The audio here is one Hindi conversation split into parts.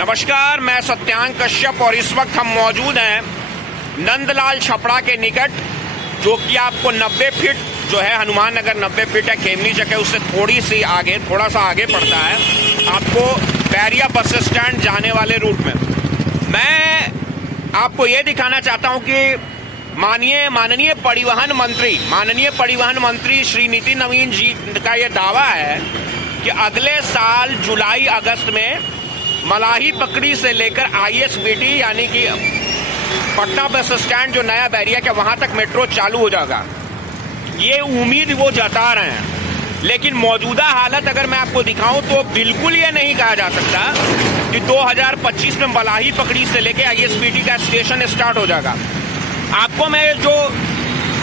नमस्कार, मैं सत्यांग कश्यप और इस वक्त हम मौजूद हैं नंदलाल छपड़ा के निकट, जो कि आपको 90 फीट जो है हनुमान नगर 90 फीट है, खेमनी चक है, उससे थोड़ा सा आगे पड़ता है आपको बैरिया बस स्टैंड जाने वाले रूट में। मैं आपको ये दिखाना चाहता हूँ कि माननीय परिवहन मंत्री श्री नितिन नवीन जी का ये दावा है कि अगले साल जुलाई अगस्त में मलाही पकड़ी से लेकर ISBT यानी कि पटना बस स्टैंड जो नया बैरिया के वहां तक मेट्रो चालू हो जाएगा। ये उम्मीद वो जता रहे हैं, लेकिन मौजूदा हालत अगर मैं आपको दिखाऊं तो बिल्कुल ये नहीं कहा जा सकता कि 2025 में मलाही पकड़ी से लेकर ISBT का स्टेशन स्टार्ट हो जाएगा। आपको मैं जो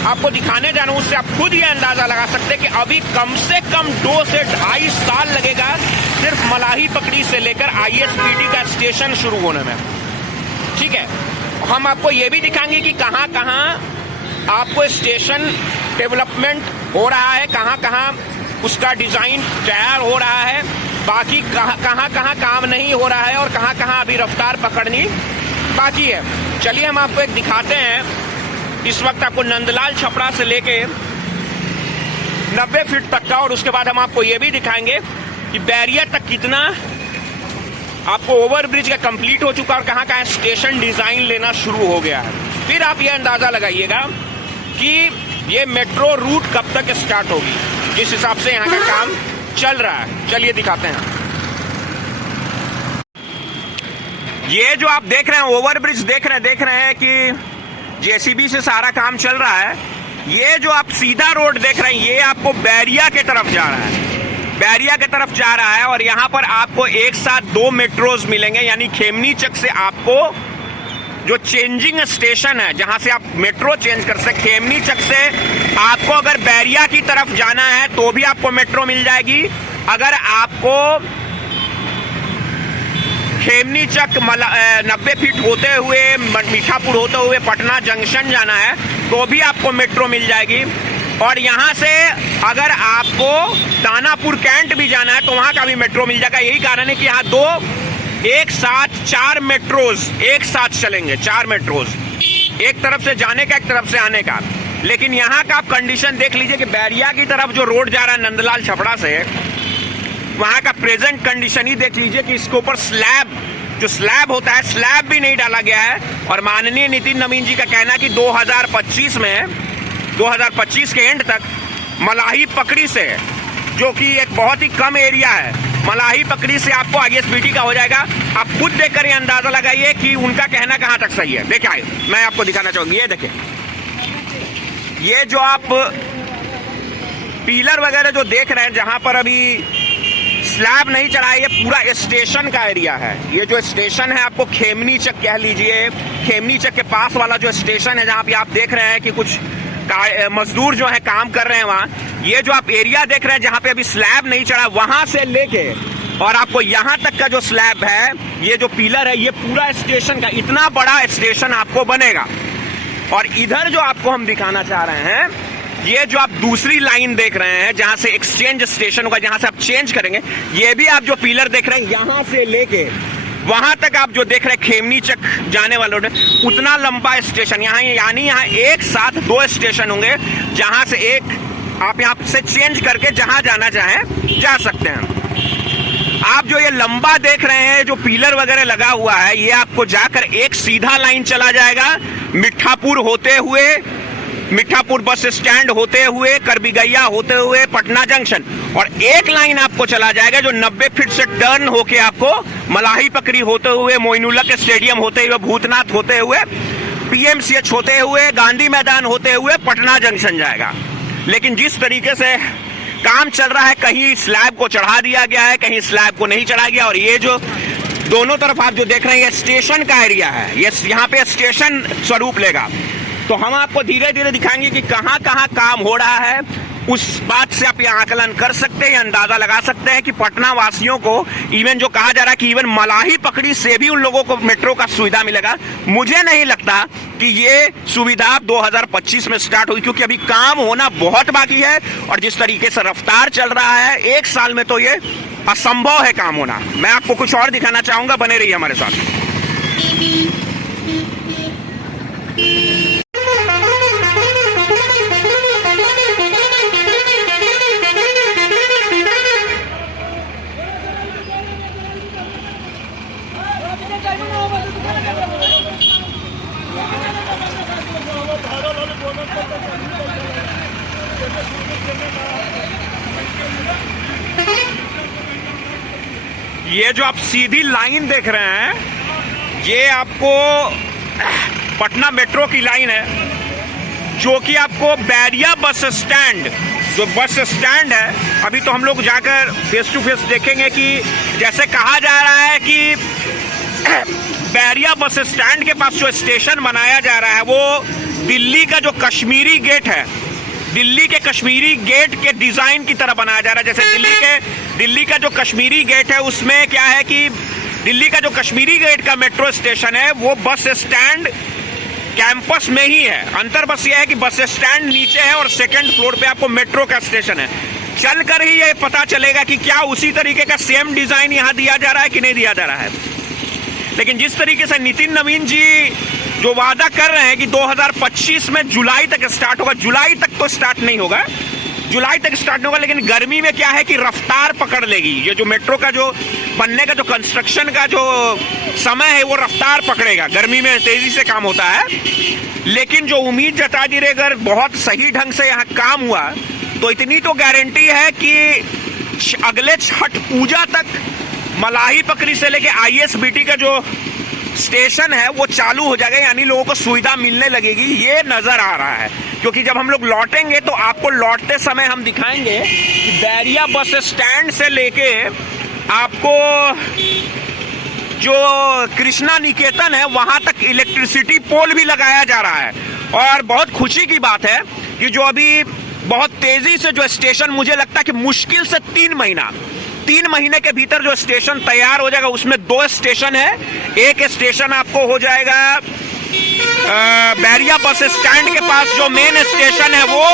आपको दिखाने जा रहा हूं उससे आप खुद ये अंदाजा लगा सकते हैं कि अभी कम से कम 2 से 2.5 साल लगेगा सिर्फ मलाही पकड़ी से लेकर ISBT का स्टेशन शुरू होने में। ठीक है, हम आपको ये भी दिखाएंगे कि कहां कहां आपको स्टेशन डेवलपमेंट हो रहा है, कहां कहां उसका डिजाइन तैयार हो रहा है, बाकी कहां कहां काम नहीं हो रहा है और कहां कहां अभी रफ्तार पकड़नी बाकी है। चलिए हम आपको एक दिखाते हैं। इस वक्त आपको नंदलाल छपड़ा से लेके 90 फीट तक का, और उसके बाद हम आपको ये भी दिखाएंगे कि बैरिया तक कितना आपको ओवरब्रिज का कंप्लीट हो चुका है और कहां कहां स्टेशन डिजाइन लेना शुरू हो गया है। फिर आप ये अंदाजा लगाइएगा कि ये मेट्रो रूट कब तक स्टार्ट होगी, जिस हिसाब से यहां का काम चल रहा है। चलिए दिखाते हैं। ये जो आप देख रहे हैं ओवरब्रिज देख रहे हैं कि JCB से सारा काम चल रहा है। ये जो आप सीधा रोड देख रहे हैं ये आपको बैरिया के तरफ जा रहा है, और यहाँ पर आपको एक साथ 2 मेट्रोज मिलेंगे, यानी खेमनी चक से आपको जो चेंजिंग स्टेशन है जहां से आप मेट्रो चेंज कर सकते, खेमनी चक से आपको अगर बैरिया की तरफ जाना है तो भी आपको मेट्रो मिल जाएगी। अगर आपको खेमनी चक 90 फीट होते हुए मीठापुर होते हुए पटना जंक्शन जाना है तो भी आपको मेट्रो मिल जाएगी। और यहाँ से अगर आपको दानापुर कैंट भी जाना है तो वहाँ का भी मेट्रो मिल जाएगा। यही कारण है कि यहाँ एक साथ 4 मेट्रोज एक साथ चलेंगे, 4 मेट्रोज, एक तरफ से जाने का एक तरफ से आने का। लेकिन यहाँ का आप कंडीशन देख लीजिए कि बैरिया की तरफ जो रोड जा रहा है नंदलाल छपड़ा से, वहां का प्रेजेंट कंडीशन ही देख लीजिए कि इसके ऊपर स्लैब होता है, स्लैब भी नहीं डाला गया है। और माननीय नितिन नवीन जी का कहना है कि 2025 के एंड तक मलाही पकड़ी से, जो कि एक बहुत ही कम एरिया है, मलाही पकड़ी से आपको ISBT का हो जाएगा। आप खुद देखकर ये अंदाजा लगाइए कि उनका कहना कहां तक सही है। देखिए मैं आपको दिखाना चाहूंगी, ये देखिए, ये जो आप पिलर वगैरह जो देख रहे हैं जहां पर अभी स्लैब नहीं चढ़ा है, ये पूरा स्टेशन का एरिया है। ये जो स्टेशन है आपको खेमनी चक कह लीजिए, खेमनी चक के पास वाला जो स्टेशन है जहाँ पे आप देख रहे हैं कि कुछ मजदूर जो है काम कर रहे हैं वहाँ, ये जो आप एरिया देख रहे हैं जहाँ पे अभी स्लैब नहीं चढ़ा, वहां से लेके और आपको यहाँ तक का जो स्लैब है, ये जो पिलर है, ये पूरा स्टेशन का इतना बड़ा स्टेशन आपको बनेगा। और इधर जो आपको हम दिखाना चाह रहे हैं, ये जो आप दूसरी लाइन देख रहे हैं जहां से एक्सचेंज स्टेशन होगा, जहां से आप चेंज करेंगे, ये भी आप जो पिलर देख रहे हैं यहां से लेके वहां तक आप जो देख रहे हैं खेमनी चक जाने वाले उतना लंबा स्टेशन यहाँ, यानी यहाँ एक साथ 2 स्टेशन होंगे जहां से एक आप यहाँ से चेंज करके जहां जाना चाहें जा सकते हैं। आप जो ये लंबा देख रहे हैं जो पिलर वगैरह लगा हुआ है, ये आपको जाकर एक सीधा लाइन चला जाएगा मीठापुर होते हुए, मीठापुर बस स्टैंड होते हुए, करबिगैया होते हुए पटना जंक्शन, और एक लाइन आपको चला जाएगा जो 90 फीट से टर्न होके आपको मलाही पकड़ी होते हुए, मोइनुल्लाह के स्टेडियम होते हुए, भूतनाथ होते हुए, PMCH होते हुए, गांधी मैदान होते हुए पटना जंक्शन जाएगा। लेकिन जिस तरीके से काम चल रहा है, कहीं स्लैब को चढ़ा दिया गया है, कहीं स्लैब को नहीं चढ़ाया गया, और ये जो दोनों तरफ आप जो देख रहे हैं ये स्टेशन का एरिया है, ये यहाँ पे स्टेशन स्वरूप लेगा। तो हम आपको धीरे धीरे दिखाएंगे कि कहां कहां काम हो रहा है। उस बात से आप ये आकलन कर सकते हैं, अंदाजा लगा सकते हैं कि पटना वासियों को इवन जो कहा जा रहा है कि इवन मलाही पकड़ी से भी उन लोगों को मेट्रो का सुविधा मिलेगा। मुझे नहीं लगता कि ये सुविधा 2025 में स्टार्ट हुई, क्योंकि अभी काम होना बहुत बाकी है और जिस तरीके से रफ्तार चल रहा है 1 साल में तो ये असंभव है काम होना। मैं आपको कुछ और दिखाना चाहूंगा, बने रहिए हमारे साथ। ये जो आप सीधी लाइन देख रहे हैं, ये आपको पटना मेट्रो की लाइन है, जो कि आपको बैरिया बस स्टैंड, जो बस स्टैंड है, अभी तो हम लोग जाकर फेस टू फेस देखेंगे कि जैसे कहा जा रहा है कि बैरिया बस स्टैंड के पास जो स्टेशन बनाया जा रहा है वो दिल्ली का जो कश्मीरी गेट है, दिल्ली के कश्मीरी गेट के डिजाइन की तरह बनाया जा रहा है। जैसे दिल्ली का जो कश्मीरी गेट है उसमें क्या है कि दिल्ली का जो कश्मीरी गेट का मेट्रो स्टेशन है वो बस स्टैंड कैंपस में ही है। अंतर बस ये है कि बस स्टैंड नीचे है और सेकंड फ्लोर पे आपको मेट्रो का स्टेशन है। चलकर ही ये पता चलेगा कि क्या उसी तरीके का सेम डिजाइन यहाँ दिया जा रहा है कि नहीं दिया जा रहा है। लेकिन जिस तरीके से नितिन नवीन जी जो वादा कर रहे हैं कि 2025 में जुलाई तक स्टार्ट होगा, जुलाई तक तो स्टार्ट नहीं होगा, जुलाई तक स्टार्ट होगा, लेकिन गर्मी में क्या है कि रफ्तार पकड़ लेगी। ये जो मेट्रो का जो बनने का जो कंस्ट्रक्शन का जो समय है वो रफ्तार पकड़ेगा, गर्मी में तेजी से काम होता है। लेकिन जो उम्मीद जता दी रही, अगर बहुत सही ढंग से यहाँ काम हुआ तो इतनी तो गारंटी है कि अगले छठ पूजा तक मलाही पकड़ी से लेके ISBT का जो स्टेशन है वो चालू हो जाएगा, यानी लोगों को सुविधा मिलने लगेगी। ये नजर आ रहा है, क्योंकि जब हम लोग लौटेंगे तो आपको लौटते समय हम दिखाएंगे कि बैरिया बस स्टैंड से लेके आपको जो कृष्णा निकेतन है वहां तक इलेक्ट्रिसिटी पोल भी लगाया जा रहा है। और बहुत खुशी की बात है कि जो अभी बहुत तेजी से जो स्टेशन, मुझे लगता है कि मुश्किल से 3 महीने के भीतर जो स्टेशन तैयार हो जाएगा, उसमें 2 स्टेशन है। एक स्टेशन आपको हो जाएगा बैरिया बस स्टैंड के पास जो मेन स्टेशन है वो,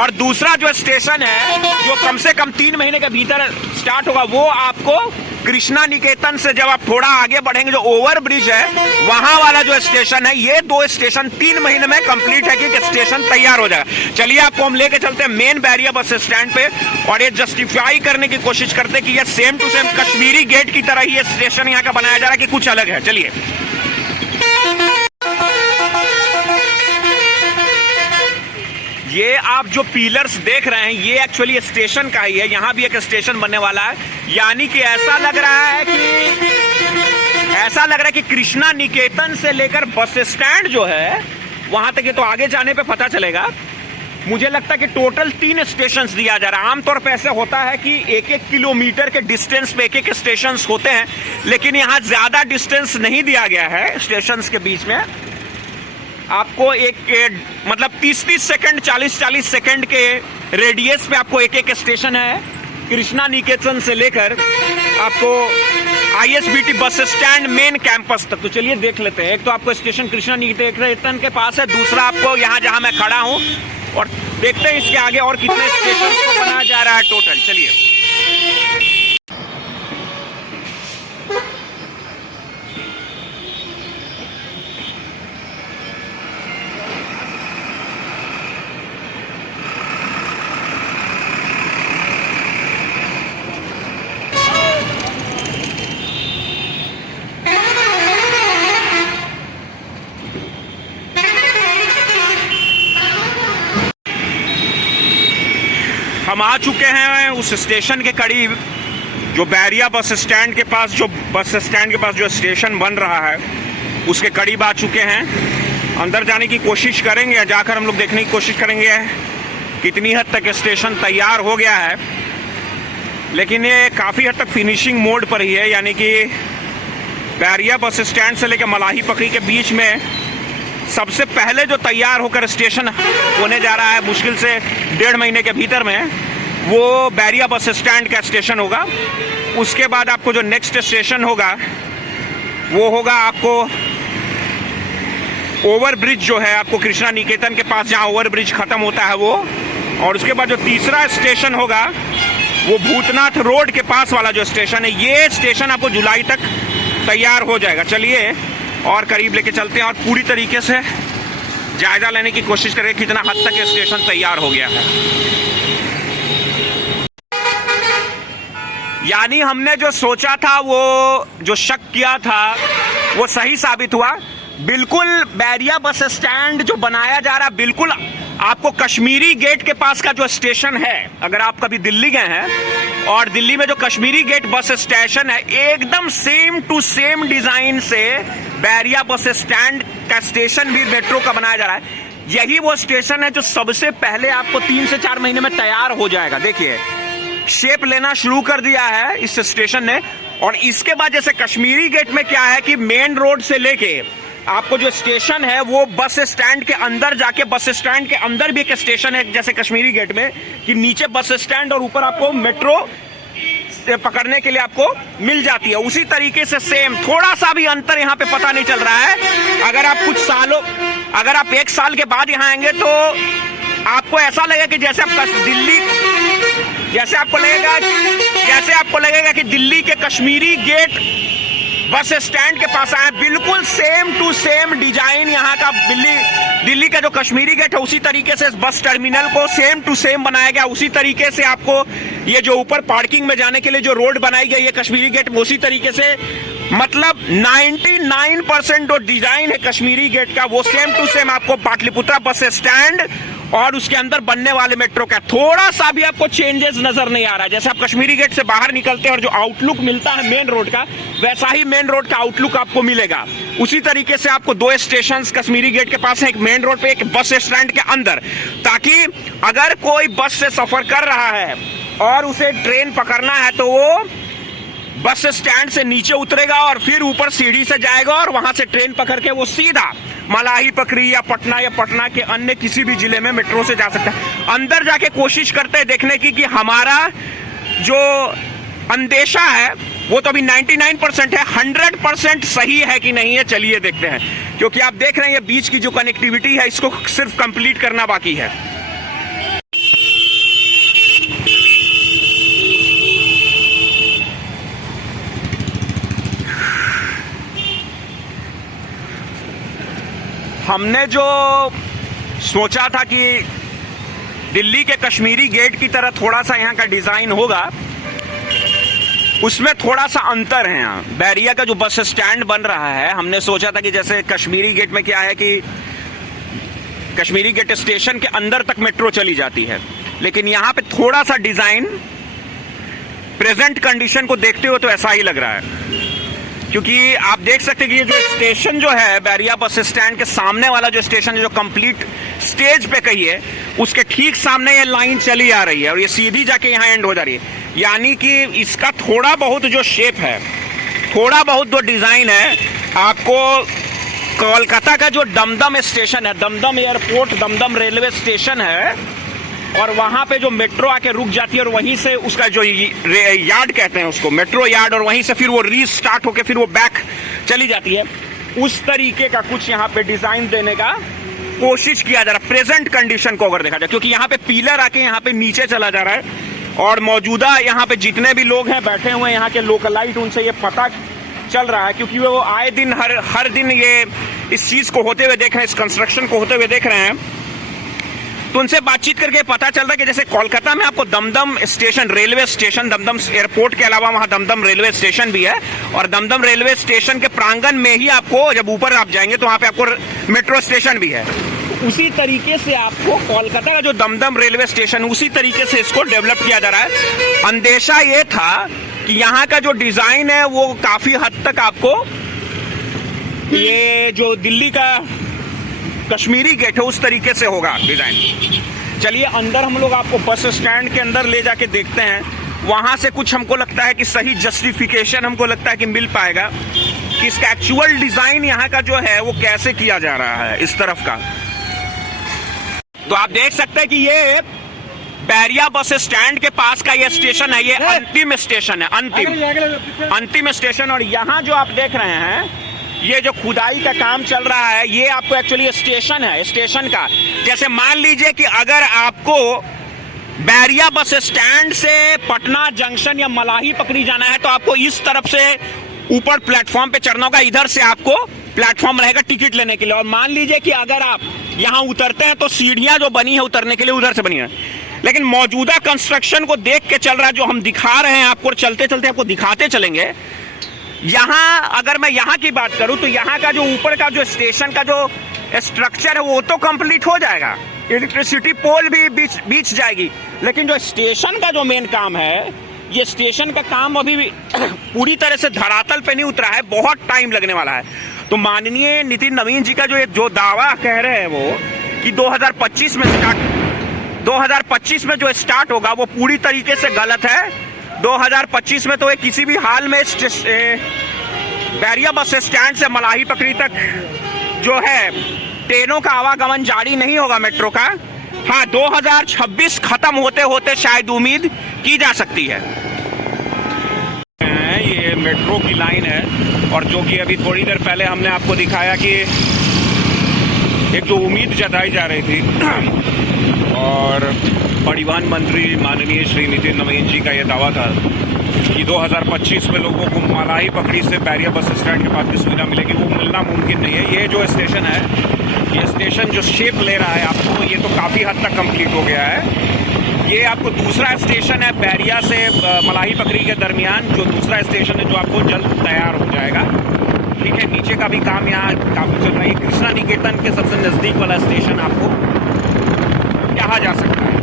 और दूसरा जो स्टेशन है जो कम से कम 3 महीने के भीतर स्टार्ट होगा वो आपको कृष्णा निकेतन से जब आप थोड़ा आगे बढ़ेंगे जो ओवर ब्रिज है वहां वाला जो स्टेशन है। ये 2 स्टेशन 3 महीने में कंप्लीट है कि स्टेशन तैयार हो जाएगा। चलिए आपको हम लेके चलते हैं मेन बैरिया बस स्टैंड पे और ये जस्टिफाई करने की कोशिश करते हैं कि ये same to same Kashmiri gate की तरह ही ये स्टेशन यहाँ का बनाया जा रहा है कि कुछ अलग है। चलिए ये आप जो पिलर्स देख रहे हैं ये एक्चुअली स्टेशन का ही है, यहाँ भी एक स्टेशन बनने वाला है। यानी कि ऐसा लग रहा है कि कृष्णा निकेतन से लेकर बस स्टैंड जो है वहां तक, ये तो आगे जाने पे पता चलेगा। मुझे लगता है कि टोटल 3 स्टेशन दिया जा रहा है। आमतौर पर ऐसे होता है कि 1-1 किलोमीटर के डिस्टेंस पे 1-1 स्टेशन होते हैं, लेकिन यहाँ ज्यादा डिस्टेंस नहीं दिया गया है स्टेशन के बीच में। आपको मतलब 30-30 सेकंड 40-40 सेकंड के रेडियस पे आपको 1-1 स्टेशन है कृष्णा निकेतन से लेकर आपको ISBT bus stand main campus तक। तो चलिए देख लेते हैं। एक तो आपको स्टेशन कृष्णा निकेतन के पास है, दूसरा आपको यहाँ जहाँ मैं खड़ा हूँ, और देखते हैं इसके आगे और कितने स्टेशन को बनाया जा रहा है टोटल। चलिए हम आ चुके हैं उस स्टेशन के करीब, जो बैरिया बस स्टैंड के पास जो स्टेशन बन रहा है उसके करीब आ चुके हैं। अंदर जाने की कोशिश करेंगे, जाकर हम लोग देखने की कोशिश करेंगे कितनी हद तक स्टेशन तैयार हो गया है। लेकिन ये काफ़ी हद तक फिनिशिंग मोड पर ही है, यानी कि बैरिया बस स्टैंड से लेकर मलाही पकड़ी के बीच में सबसे पहले जो तैयार होकर स्टेशन होने जा रहा है मुश्किल से 1.5 महीने के भीतर में, वो बैरिया बस स्टैंड का स्टेशन होगा। उसके बाद आपको जो नेक्स्ट स्टेशन होगा वो होगा आपको ओवर ब्रिज जो है आपको कृष्णा निकेतन के पास, जहाँ ओवर ब्रिज खत्म होता है वो। और उसके बाद जो तीसरा स्टेशन होगा वो भूतनाथ रोड के पास वाला जो स्टेशन है, ये स्टेशन आपको जुलाई तक तैयार हो जाएगा। चलिए और करीब लेके चलते हैं और पूरी तरीके से जायजा लेने की कोशिश करें कितना हद तक ये स्टेशन तैयार हो गया है। यानी हमने जो सोचा था, वो जो शक किया था, वो सही साबित हुआ। बिल्कुल बैरिया बस स्टैंड जो बनाया जा रहा है, बिल्कुल आपको कश्मीरी गेट के पास का जो स्टेशन है, अगर आप कभी दिल्ली गए हैं और दिल्ली में जो कश्मीरी गेट बस स्टेशन है, एकदम सेम टू सेम डिजाइन से बैरिया बस स्टैंड का स्टेशन भी मेट्रो का बनाया जा रहा है। यही वो स्टेशन है जो सबसे पहले आपको 3 से 4 महीने में तैयार हो जाएगा। देखिए शेप लेना शुरू कर दिया है इस स्टेशन ने। और इसके बाद जैसे कश्मीरी गेट में क्या है कि मेन रोड से लेके आपको जो स्टेशन है वो बस स्टैंड के अंदर जाके, बस स्टैंड के अंदर भी एक स्टेशन है जैसे कश्मीरी गेट में, कि नीचे बस स्टैंड और ऊपर आपको मेट्रो से पकड़ने के लिए आपको मिल जाती है। उसी तरीके से सेम, थोड़ा सा भी अंतर यहाँ पे पता नहीं चल रहा है। अगर आप 1 साल के बाद यहाँ आएंगे तो आपको ऐसा लगेगा कि जैसे आपको लगेगा कि दिल्ली के कश्मीरी गेट बस स्टैंड के पास आए। बिल्कुल सेम टू सेम डिजाइन यहाँ का दिल्ली का जो कश्मीरी गेट है, उसी तरीके से इस बस टर्मिनल को सेम टू सेम बनाया गया। उसी तरीके से आपको ये जो ऊपर पार्किंग में जाने के लिए जो रोड बनाई गई है कश्मीरी गेट में, उसी तरीके से, मतलब 99% जो डिजाइन है कश्मीरी गेट का, वो सेम टू सेम आपको पाटलिपुत्रा बस स्टैंड और उसके अंदर बनने वाले मेट्रो का थोड़ा सा भी आपको चेंजेस नजर नहीं आ रहा है। जैसे आप कश्मीरी गेट से बाहर निकलते हैं और जो आउटलुक मिलता है मेन रोड का, वैसा ही मेन रोड का आउटलुक आपको मिलेगा। उसी तरीके से आपको 2 स्टेशन कश्मीरी गेट के पास है, एक मेन रोड पे, एक बस स्टैंड के अंदर, ताकि अगर कोई बस से सफर कर रहा है और उसे ट्रेन पकड़ना है तो वो बस स्टैंड से नीचे उतरेगा और फिर ऊपर सीढ़ी से जाएगा और वहां से ट्रेन पकड़ के वो सीधा मलाही पकड़ी या पटना के अन्य किसी भी जिले में मेट्रो से जा सकता है। अंदर जाके कोशिश करते हैं देखने की कि हमारा जो अंदेशा है वो तो अभी 99% है, 100% सही है कि नहीं है। चलिए देखते हैं, क्योंकि आप देख रहे हैं ये बीच की जो कनेक्टिविटी है इसको सिर्फ कंप्लीट करना बाकी है। हमने जो सोचा था कि दिल्ली के कश्मीरी गेट की तरह थोड़ा सा यहाँ का डिजाइन होगा, उसमें थोड़ा सा अंतर है। यहाँ बैरिया का जो बस स्टैंड बन रहा है, हमने सोचा था कि जैसे कश्मीरी गेट में क्या है कि कश्मीरी गेट स्टेशन के अंदर तक मेट्रो चली जाती है, लेकिन यहाँ पे थोड़ा सा डिजाइन प्रेजेंट कंडीशन को देखते हुए तो ऐसा ही लग रहा है। क्योंकि आप देख सकते हैं कि ये जो स्टेशन जो है बैरिया बस स्टैंड के सामने वाला जो स्टेशन है, जो कंप्लीट स्टेज पे कहिए, उसके ठीक सामने ये लाइन चली आ रही है और ये सीधी जाके यहाँ एंड हो जा रही है। यानी कि इसका थोड़ा बहुत जो शेप है, थोड़ा बहुत जो डिजाइन है, आपको कोलकाता का जो दमदम स्टेशन है, Dumdum airport, Dumdum railway station है, और वहां पे जो मेट्रो आके रुक जाती है और वहीं से उसका जो यार्ड कहते हैं उसको, मेट्रो यार्ड, और वहीं से फिर वो रीस्टार्ट होके फिर वो बैक चली जाती है, उस तरीके का कुछ यहाँ पे डिजाइन देने का कोशिश किया जा रहा है प्रेजेंट कंडीशन को अगर देखा जाए। क्योंकि यहाँ पे पिलर आके यहाँ पे नीचे चला जा रहा है और मौजूदा यहाँ पे जितने भी लोग हैं बैठे हुए हैं यहाँ के लोकलाइट, उनसे ये पता चल रहा है, क्योंकि वो आए दिन हर दिन ये इस चीज को होते हुए देख रहे हैं, इस कंस्ट्रक्शन को होते हुए देख रहे हैं, तो उनसे बातचीत करके पता चल रहा है कि जैसे कोलकाता में आपको Dumdum station, railway station, Dumdum airport के अलावा वहां दमदम रेलवे स्टेशन भी है, और दमदम रेलवे स्टेशन के प्रांगण में ही आपको, जब ऊपर आप जाएंगे तो वहां पे आपको मेट्रो स्टेशन भी है। उसी तरीके से आपको कोलकाता का जो दमदम रेलवे स्टेशन, उसी तरीके से इसको डेवलप किया जा रहा है। अंदेशा ये था कि यहाँ का जो डिजाइन है वो काफी हद तक आपको ये जो दिल्ली का कश्मीरी गेट है उस तरीके से होगा डिजाइन। चलिए अंदर हम लोग आपको बस स्टैंड के अंदर ले जाके देखते हैं, वहां से कुछ हमको लगता है कि सही जस्टिफिकेशन हमको लगता है कि मिल पाएगा कि इसका एक्चुअल डिजाइन यहाँ का जो है वो कैसे किया जा रहा है इस तरफ का। तो आप देख सकते हैं कि ये बैरिया बस स्टैंड के पास का ये स्टेशन है, ये अंतिम स्टेशन है, अंतिम स्टेशन। और यहाँ जो आप देख रहे हैं ये जो खुदाई का काम चल रहा है, ये आपको एक्चुअली स्टेशन है, स्टेशन का। जैसे मान लीजिए कि अगर आपको बैरिया बस स्टैंड से पटना जंक्शन या मलाही पकड़ी जाना है तो आपको इस तरफ से ऊपर प्लेटफॉर्म पे चढ़ना होगा। इधर से आपको प्लेटफॉर्म रहेगा टिकट लेने के लिए। और मान लीजिए कि अगर आप यहां उतरते हैं तो सीढ़ियां जो बनी है उतरने के लिए उधर से बनी है, लेकिन मौजूदा कंस्ट्रक्शन को देख के चल रहा है जो हम दिखा रहे हैं आपको, चलते चलते आपको दिखाते चलेंगे। यहां अगर मैं यहां की बात करूं तो यहां का जो ऊपर का जो स्टेशन का जो स्ट्रक्चर है वो तो कंप्लीट हो जाएगा, इलेक्ट्रिसिटी पोल भी बीच जाएगी, लेकिन जो स्टेशन का जो मेन काम है, ये स्टेशन का काम अभी भी पूरी तरह से धरातल पे नहीं उतरा है, बहुत टाइम लगने वाला है। तो माननीय नितिन नवीन जी का जो दावा कह रहे हैं वो कि 2025 में जो स्टार्ट होगा वो पूरी तरीके से गलत है। 2025 में तो किसी भी हाल में बैरिया बस स्टैंड से मलाही पकड़ी तक जो है ट्रेनों का आवागमन जारी नहीं होगा मेट्रो का। हाँ, 2026 खत्म होते होते शायद उम्मीद की जा सकती है। ये मेट्रो की लाइन है और जो कि अभी थोड़ी देर पहले हमने आपको दिखाया कि एक जो उम्मीद जताई जा रही थी और परिवहन मंत्री माननीय श्री नितिन नवीन जी का ये दावा था कि 2025 में लोगों को मलाही पकड़ी से बैरिया बस स्टैंड के पास की सुविधा मिलेगी, वो मिलना मुमकिन नहीं है। ये जो स्टेशन है, ये स्टेशन जो शेप ले रहा है आपको, ये तो काफ़ी हद तक कंप्लीट हो गया है। ये आपको दूसरा स्टेशन है बैरिया से मलाही पकड़ी के दरमियान, जो दूसरा स्टेशन है जो आपको जल्द तैयार हो जाएगा। ठीक है, नीचे का भी काम यहाँ काफ़ी चल रहा है। कृष्णा निकेतन के सबसे नज़दीक वाला स्टेशन आपको कहा जा सकता है।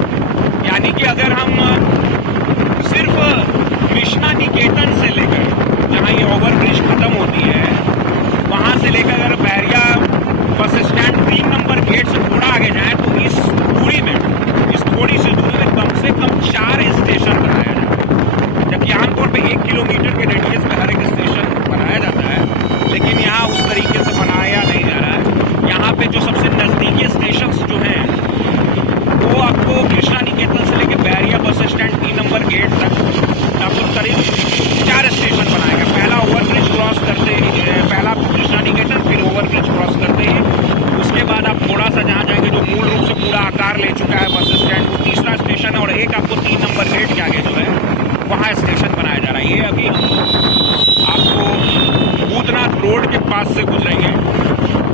यानी कि अगर हम सिर्फ कृष्णा निकेतन से लेकर जहाँ ये ओवरब्रिज खत्म होती है वहाँ से लेकर अगर Bairiya bus stand 3 number gate से थोड़ा आगे जाए तो इस दूरी में, इस थोड़ी सी दूरी में कम से कम 4 स्टेशन बनाया जाए, जबकि आमतौर पे 1 किलोमीटर के रेडियस में हर एक स्टेशन बनाया जाता है, लेकिन यहाँ उस तरीके से बनाया नहीं जा रहा है। यहाँ पे जो सबसे नज़दीकी स्टेशन जो हैं वो आपको कृष्णा निकेतन से लेकर Bairiya bus stand 3 number gate तक आपको करीब 4 स्टेशन बनाएगा। पहला ओवरब्रिज क्रॉस करते ही, पहला कृष्णा निकेतन, फिर ओवरब्रिज क्रॉस करते ही उसके बाद आप थोड़ा सा जहाँ जाएंगे जो मूल रूप से पूरा आकार ले चुका है बस स्टैंड, वो तीसरा स्टेशन है और एक आपको 3 नंबर गेट के आगे जो है वहाँ स्टेशन बनाया जा रहा है। ये अभी हम आपको भूतनाथ रोड के पास से गुजरेंगे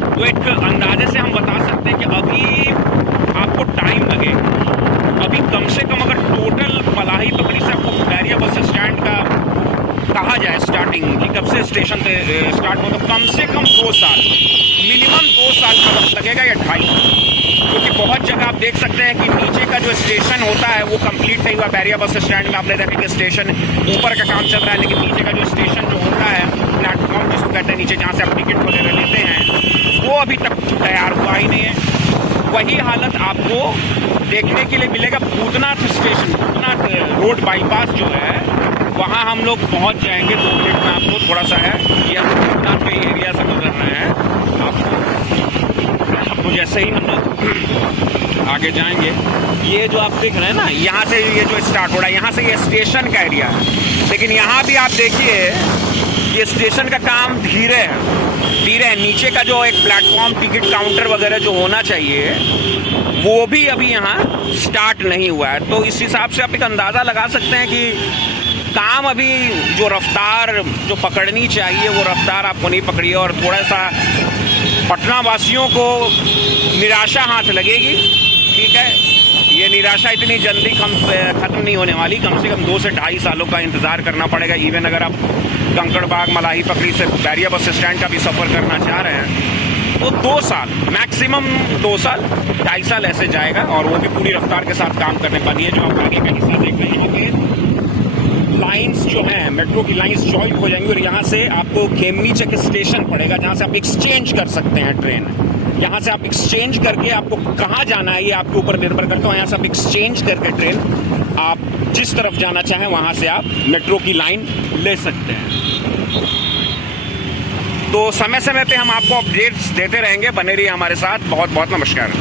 तो एक अंदाजे से हम बता सकते हैं कि अभी आपको टाइम लगेगा। अभी कम से कम अगर टोटल मलाही पकड़ी से आपको बैरिया बस स्टैंड का कहा जाए स्टार्टिंग कि कब से स्टेशन स्टार्ट हो, तो कम से कम 2 साल, मिनिमम 2 साल का वक्त लगेगा या 2.5, क्योंकि बहुत जगह आप देख सकते हैं कि नीचे का जो स्टेशन होता है वो कंप्लीट नहीं हुआ। बैरिया बस स्टैंड में आपने देखा कि स्टेशन ऊपर का काम चल रहा है, लेकिन नीचे का जो स्टेशन जो होता है प्लेटफॉर्म जिसको कहते हैं नीचे जहाँ से आप टिकट वगैरह लेते हैं, वो अभी तक तैयार हुआ ही नहीं है। वही हालत आपको देखने के लिए मिलेगा Bhootnath station, Bhootnath road bypass जो है वहाँ हम लोग पहुँच जाएंगे 2 मिनट में। आपको थोड़ा सा है ये हम भूतनाथ के एरिया से गुजरना है आपको। जैसे ही हम लोग आगे जाएंगे, ये जो आप देख रहे हैं ना, यहाँ से ये जो स्टार्ट हो रहा है, यहाँ से ये स्टेशन का एरिया है, लेकिन यहाँ भी आप देखिए ये स्टेशन का काम धीरे है। नीचे का जो एक प्लेटफॉर्म टिकट काउंटर वगैरह जो होना चाहिए वो भी अभी यहाँ स्टार्ट नहीं हुआ है। तो इस हिसाब से आप एक अंदाज़ा लगा सकते हैं कि काम अभी जो रफ्तार जो पकड़नी चाहिए वो रफ्तार आपको नहीं पकड़ी है और थोड़ा सा पटना वासियों को निराशा हाथ लगेगी। ठीक है, ये निराशा इतनी जल्दी ख़त्म नहीं होने वाली, कम से कम 2 से 2.5 सालों का इंतज़ार करना पड़ेगा। इवन अगर आप कंकड़बाग मलाही पकड़ी से बैरिया बस स्टैंड का भी सफ़र करना चाह रहे हैं तो 2 साल, मैक्सिमम 2 साल, 2.5 साल ऐसे जाएगा और वो भी पूरी रफ्तार के साथ काम करने वाली है। जो आप आगे का हिस्सा देख रहे हैं, यहाँ पे लाइंस जो हैं, मेट्रो की लाइंस जॉइंट हो जाएंगी और यहाँ से आपको खेमनी चक स्टेशन पड़ेगा जहाँ से आप एक्सचेंज कर सकते हैं ट्रेन। यहाँ से आप एक्सचेंज करके आपको कहाँ जाना है ये आपके ऊपर निर्भर करता है। यहाँ से आप एक्सचेंज करके ट्रेन आप जिस तरफ जाना चाहें वहाँ से आप मेट्रो की लाइन ले सकते हैं। तो समय समय पे हम आपको अपडेट्स देते रहेंगे, बने रहिए हमारे साथ। बहुत बहुत नमस्कार।